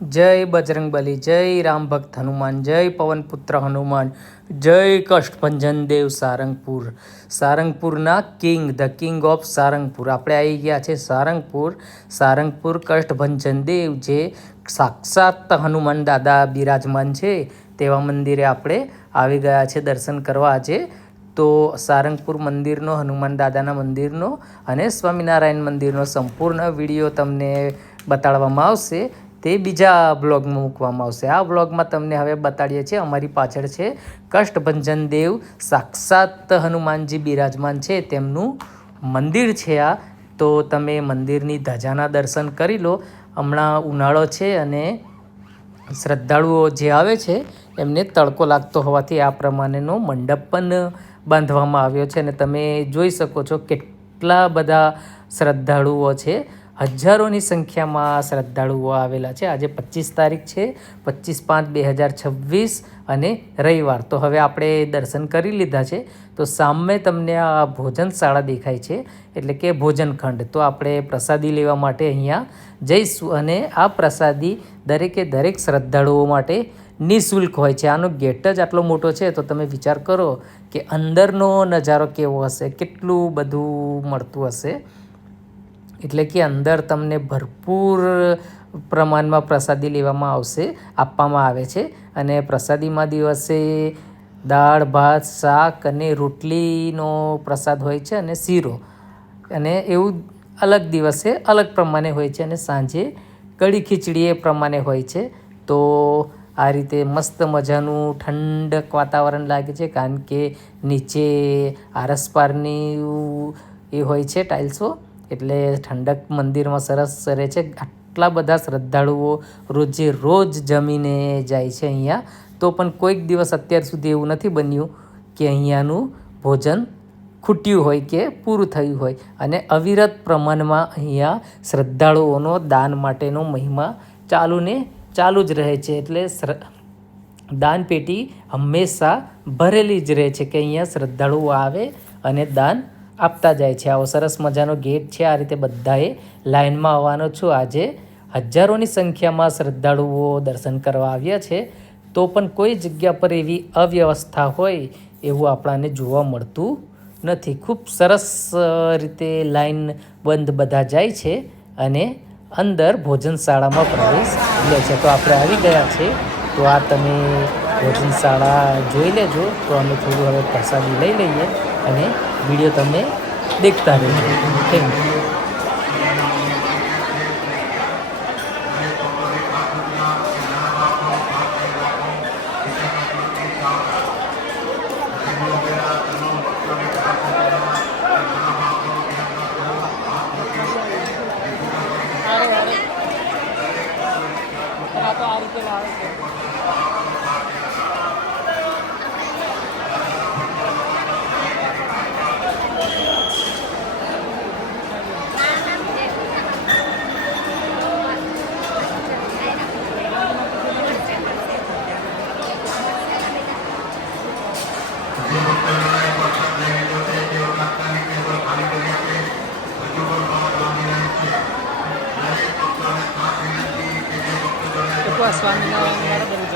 जय बजरंगबली, जय राम भक्त हनुमान, जय पवन पुत्र हनुमान, जय कष्टभंजन देव सारंगपुर। सारंगपुરના કિંગ ઓફ સારંગપુર આપણે આવી ગયા છે સારંગપુર કષ્ટભંજન દેવ જે સાક્ષાત હનુમાન દાદા બિરાજમાન છે તેવા મંદિરે આપણે આવી ગયા છે દર્શન કરવા આજે। તો સારંગપુર મંદિરનો, હનુમાન દાદાના મંદિરનો અને સ્વામિનારાયણ મંદિરનો સંપૂર્ણ વિડીયો તમને બતાડવામાં આવશે, તે બીજા બ્લોગમાં મૂકવામાં આવશે। આ બ્લોગમાં તમને હવે બતાડીએ છીએ, અમારી પાછળ છે કષ્ટભંજન દેવ સાક્ષાત હનુમાનજી બિરાજમાન છે તેમનું મંદિર છે આ। તો તમે મંદિરની ધજાના દર્શન કરી લો। હમણાં ઉનાળો છે અને શ્રદ્ધાળુઓ જે આવે છે એમને તડકો લાગતો હોવાથી આ પ્રમાણેનો મંડપ પણ બાંધવામાં આવ્યો છે અને તમે જોઈ શકો છો કેટલા બધા શ્રદ્ધાળુઓ છે। હજારોની સંખ્યામાં શ્રદ્ધાળુઓ આવેલા છે। આજે 25 તારીખ છે, 25/5/2026 અને રવિવાર। તો હવે આપણે દર્શન કરી લીધા છે। તો સામે તમને આ ભોજનશાળા દેખાય છે, એટલે કે ભોજનખંડ। તો આપણે પ્રસાદી લેવા માટે અહીંયા જઈશું અને આ પ્રસાદી દરેક શ્રદ્ધાળુઓ માટે નિઃશુલ્ક હોય છે। આનો ગેટ જ આટલો મોટો છે તો તમે વિચાર કરો કે અંદરનો નજારો કેવો હશે, કેટલું બધું મળતું હશે। એટલે કે અંદર તમને ભરપૂર પ્રમાણમાં પ્રસાદી લેવામાં આવશે, આપવામાં આવે છે। અને પ્રસાદીમાં દિવસે દાળ ભાત શાક અને રોટલીનો પ્રસાદ હોય છે અને શીરો, અને એવું અલગ દિવસે અલગ પ્રમાણે હોય છે। અને સાંજે કઢી ખીચડી એ પ્રમાણે હોય છે। તો આ રીતે મસ્ત મજાનું ઠંડક વાતાવરણ લાગે છે, કારણ કે નીચે આરસપારની એ હોય છે ટાઇલ્સો, એટલે ઠંડક મંદિરમાં સરસ રહે છે। આટલા બધા શ્રદ્ધાળુઓ રોજે રોજ જમીને જાય છે અહીંયા। તો પણ કોઈક દિવસ અત્યાર સુધી એવું નથી બન્યું કે અહીંયાનું ભોજન ખૂટ્યું હોય કે પૂરું થયું હોય। અને અવિરત પ્રમાણમાં અહીંયા શ્રદ્ધાળુઓનો દાન માટેનો મહિમા ચાલુ જ રહે છે। એટલે દાન પેટી હંમેશા ભરેલી જ રહે છે કે અહીંયા શ્રદ્ધાળુઓ આવે અને દાન આપતા જાય છે। આવો સરસ મજાનો ગેટ છે, આ રીતે બધાએ લાઇનમાં આવવાનો છું। આજે હજારોની સંખ્યામાં શ્રદ્ધાળુઓ દર્શન કરવા આવ્યા છે, તો પણ કોઈ જગ્યા પર એવી અવ્યવસ્થા હોય એવું આપણાને જોવા મળતું નથી। ખૂબ સરસ રીતે લાઈન બંધ બધા જાય છે અને અંદર ભોજનશાળામાં પ્રવેશ લે છે। તો આપણે આવી ગયા છે, તો આ તમે ભોજનશાળા જોઈ લેજો। તો અમે થોડું હવે પ્રસાદી લઈ લઈએ અને વિડીયો તમે देखता रहिए। Thank you. સ્વામિનારાયણ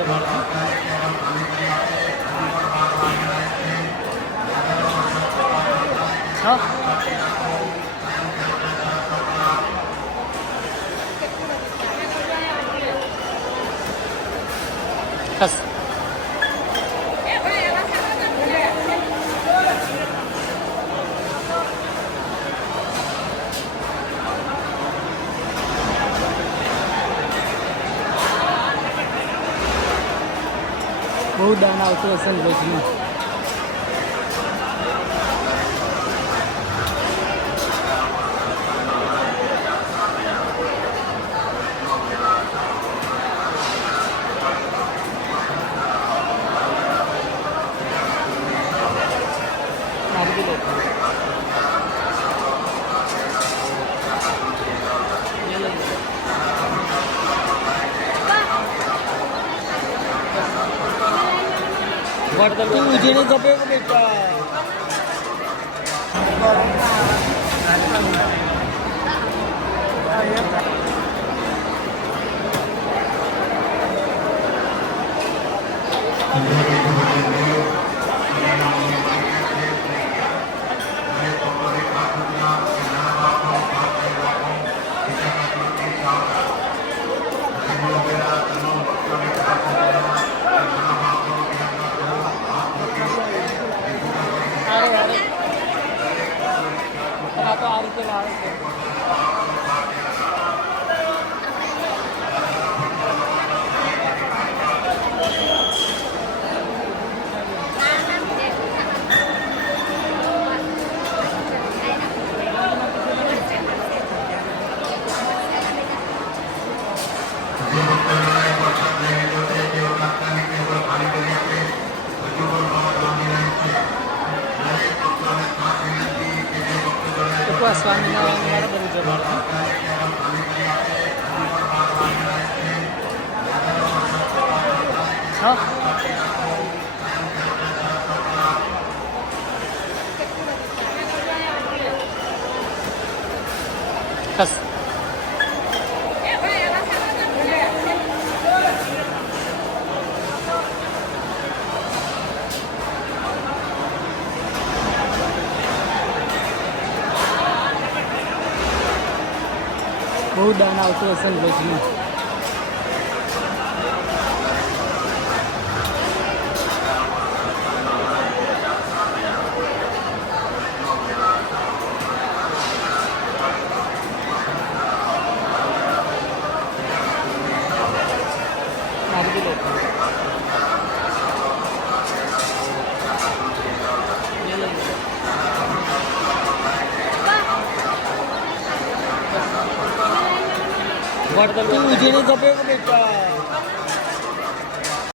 બહુ દાન આવતું હશે ને રોજનું। ઉજળી જપે બેટા સ્વામિનારાયણ બધું જવાનું હા બસ બહુ દાન આવતું હશે ને રોજનું तू उजेने जपे बेटा